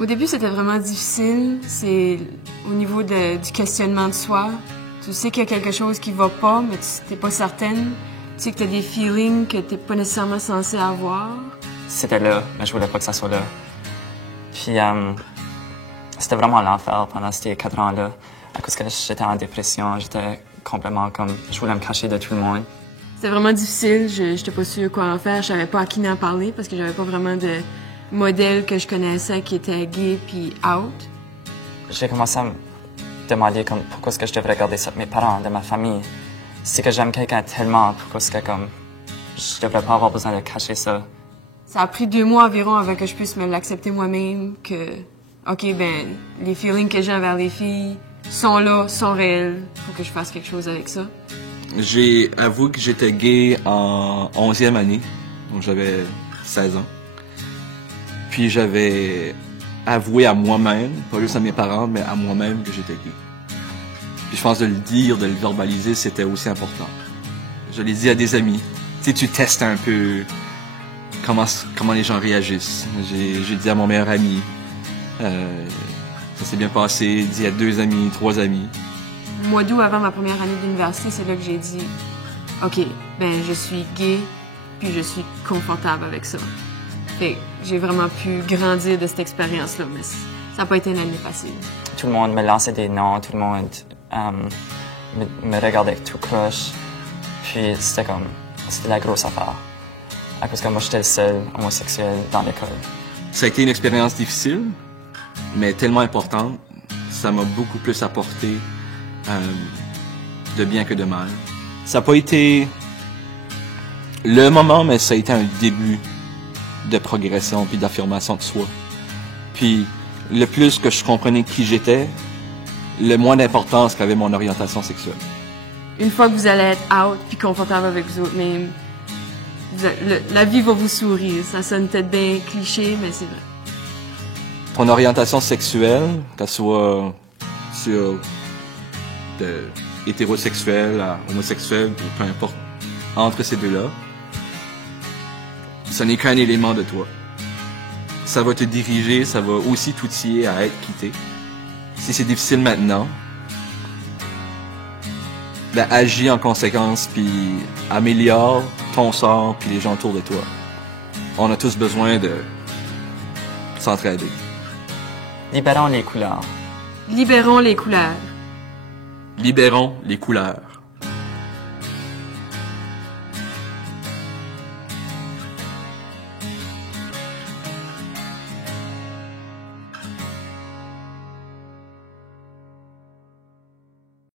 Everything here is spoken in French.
Au début, c'était vraiment difficile. C'est au niveau du questionnement de soi. Tu sais qu'il y a quelque chose qui va pas, mais tu n'es pas certaine. Tu sais que tu as des feelings que tu n'es pas nécessairement censé avoir. C'était là, mais je voulais pas que ça soit là. Puis, c'était vraiment l'enfer pendant ces 4 ans-là. À cause que j'étais en dépression, j'étais complètement comme... Je voulais me cacher de tout le monde. C'était vraiment difficile. Je n'étais pas sûre quoi en faire. Je savais pas à qui en parler parce que j'avais pas vraiment de modèle que je connaissais qui était gay puis out. J'ai commencé à me demander comme, pourquoi est-ce que je devrais garder ça de mes parents, de ma famille. C'est que j'aime quelqu'un tellement, pourquoi est-ce que comme... Je devrais pas avoir besoin de cacher ça. Ça a pris 2 mois environ avant que je puisse me l'accepter moi-même, que, OK, ben, les feelings que j'ai envers les filles sont là, sont réels. Faut que je fasse quelque chose avec ça. J'ai avoué que j'étais gay en 11e année, donc j'avais 16 ans. Puis j'avais avoué à moi-même, pas juste à mes parents, mais à moi-même que j'étais gay. Puis je pense de le dire, de le verbaliser, c'était aussi important. Je l'ai dit à des amis. Tu sais, tu testes un peu comment les gens réagissent. J'ai dit à mon meilleur ami. Ça s'est bien passé. Dit à 2 amis, 3 amis. Au mois d'août, avant ma première année d'université, c'est là que j'ai dit, OK, ben, je suis gay, puis je suis confortable avec ça. Fait que j'ai vraiment pu grandir de cette expérience-là, mais ça n'a pas été une année facile. Tout le monde me lançait des noms, tout le monde me regardait tout croche. Puis c'était la grosse affaire. À cause que moi, j'étais le seul homosexuel dans l'école. Ça a été une expérience difficile, mais tellement importante. Ça m'a beaucoup plus apporté de bien que de mal. Ça n'a pas été le moment, mais ça a été un début de progression puis d'affirmation de soi. Puis le plus que je comprenais qui j'étais, le moins d'importance qu'avait mon orientation sexuelle. Une fois que vous allez être out puis confortable avec vous autres même, la vie va vous sourire. Ça sonne peut-être bien cliché, mais c'est vrai. Ton orientation sexuelle, qu'elle soit sur de hétérosexuel à homosexuel, ou peu importe, entre ces deux-là, ce n'est qu'un élément de toi. Ça va te diriger, ça va aussi t'outiller à être quitté. Si c'est difficile maintenant, ben agis en conséquence, puis améliore ton sort, puis les gens autour de toi. On a tous besoin de s'entraider. Libérons les couleurs. Libérons les couleurs. Libérons les couleurs.